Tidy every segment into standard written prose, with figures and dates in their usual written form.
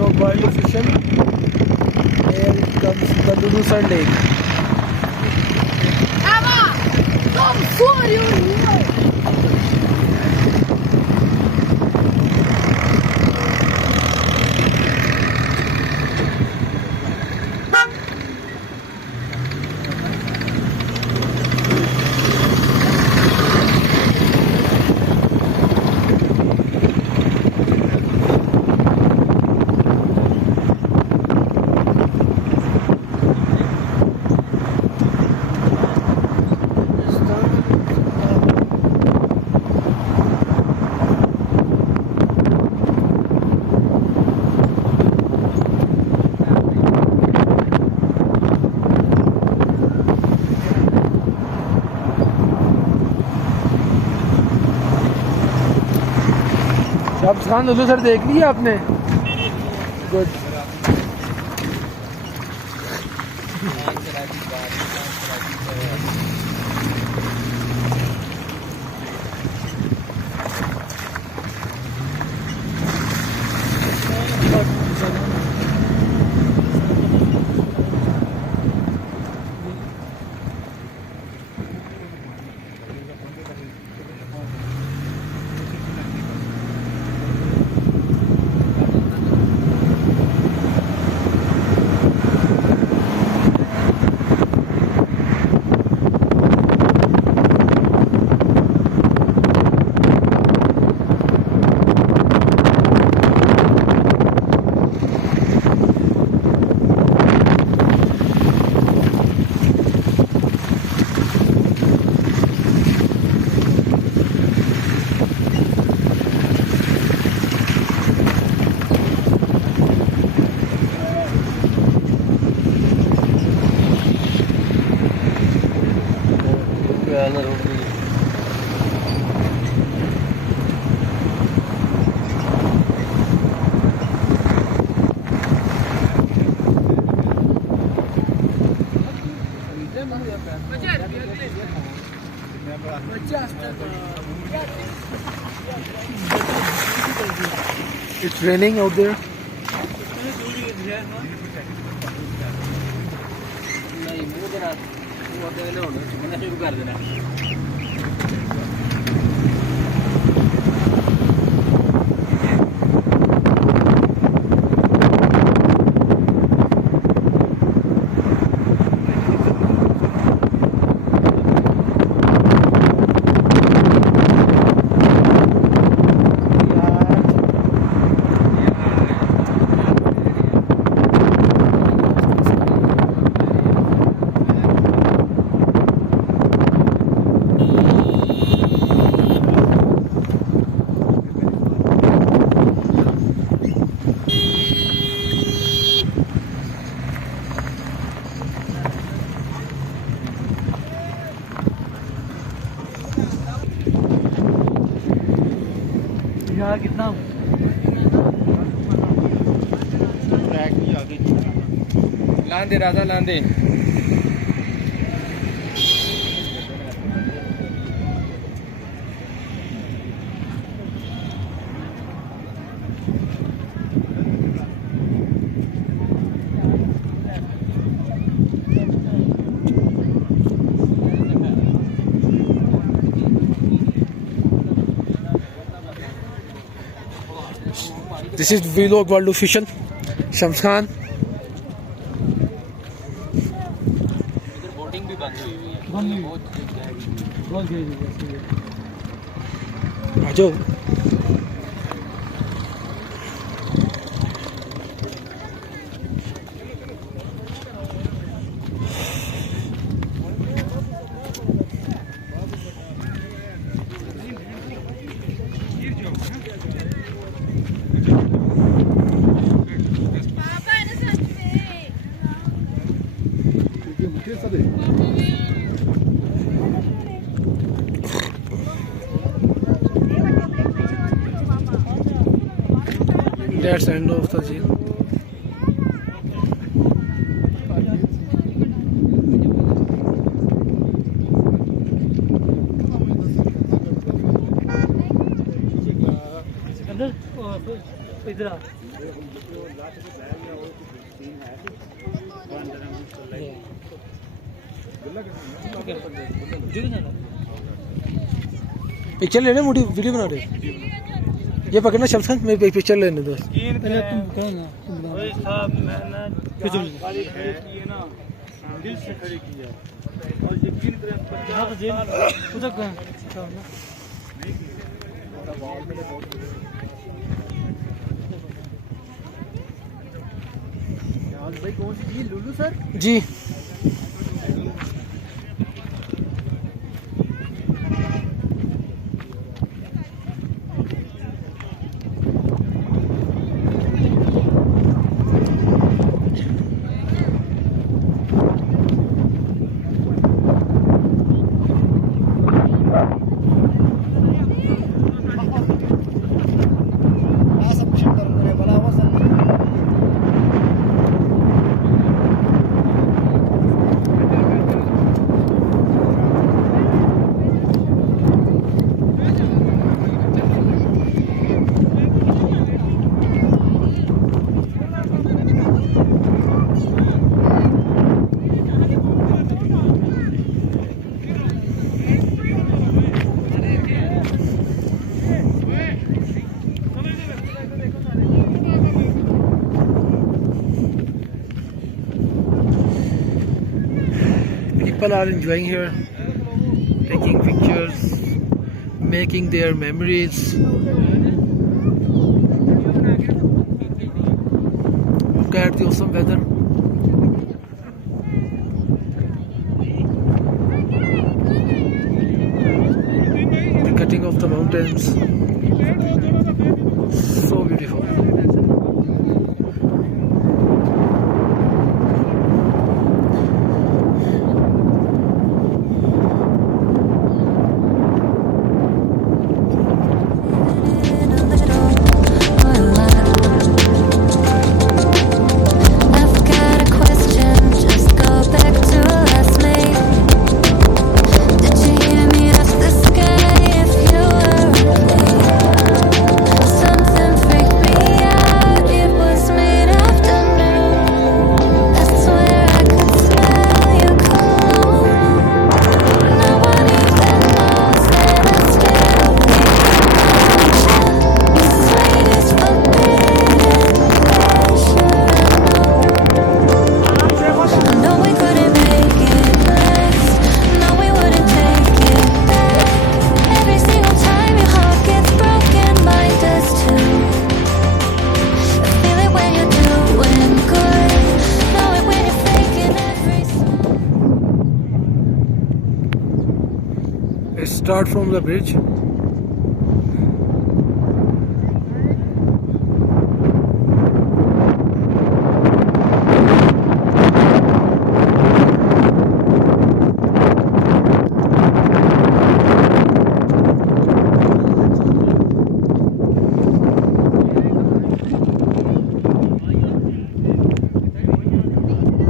VlogsWorldOfficial. Here it comes the Lulusar Lake. अब खान लुलुसर देख लिया आपने? Good. It's raining out there. यार कितना ट्रैक नहीं आगे लांदे राधा लांदे This is VlogsWorldOfficial. Shams Khan. इधर बोटिंग भी बंद हुई है। आ जाओ। That's end of the jail. Picture लेने मोटी वीडियो बना रहे ये पकड़ना शल्खन मैं पिक्चर लेने दो दिल से खड़ी की है और यकीन भाई कौन सी जी Lulu sir ji People are enjoying here, taking pictures, making their memories. Look at the awesome weather. The cutting of the mountains. So beautiful. Start from the bridge.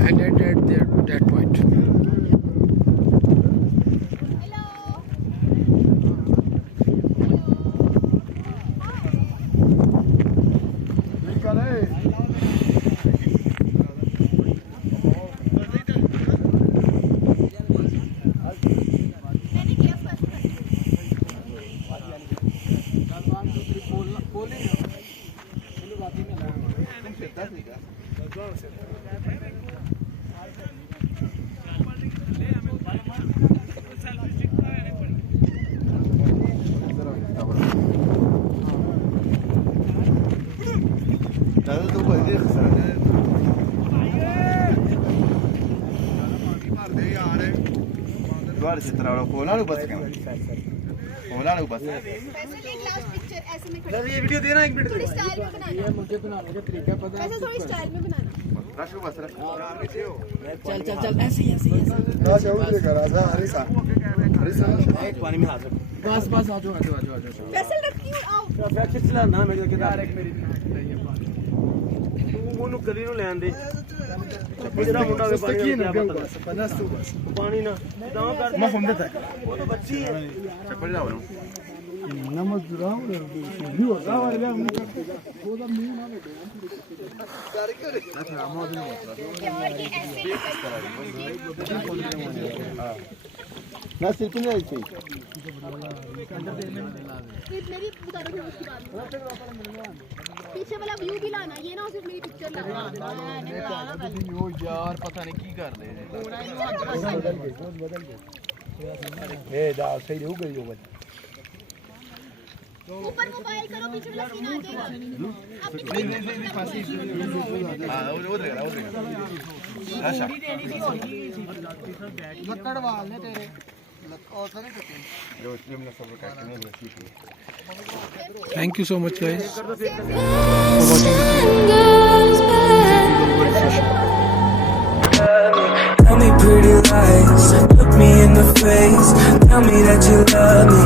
And end at that point. से तरह Cola लो बस क्या Cola लो बस ये video देना एक minute थोड़ी style में बनाना ये मुझे बनाने का तरीका पता है ऐसे थोड़ी स्टाइल में बनाना रश को बस रश चल चल चल ऐसे ऐसे ऐसे राजा उधर का राजा हरी सा पानी में हाथ रखो बस बस आ जाओ आ जाओ आ जाओ आ जाओ Vessel रखी हूँ आओ ट्रैफिक चला ना मेरे के यार एक मेरी चाहिए पानी तू ਉਹਨੂੰ ਗਲੀ ਨੂੰ ਲੈਣ ਦੇ ਜਿਹੜਾ ਮੁੰਡਾ ਕੇ ਪਾਣੀ की ਦਾ ना ਪਤਾ बस बस तू बस ਪਾਣੀ ਨਾ ਤਾਂ ਕਰ मैं फोन देता है ਉਹ ਤਾਂ ਬੱਚੀ ਹੈ ਚੱਪਲ ਲਾਓ ਨੂੰ नमक जुराओ भी होता है वाले हम वो तो मुंह ना लगे अच्छा हम और ना सिर्फ नहीं आई थी मेरी बता दो उसके बाद पीछे वाला व्यू भी लाना ये ना सिर्फ मेरी पिक्चर लाना यो यार पता नहीं की कर रहे हैं बदल गए ए दा सही हो गई हो बस ऊपर मोबाइल करो पीछे वाला सीन आ जाएगा अपनी नहीं फांसी हां उधर अच्छा लकड़ वाले तेरे और सारे कटे जो इसलिए हमने सब काटने में सीख लिया thank you so much guys Tell me pretty lies, look me in the face. Tell me that you love me,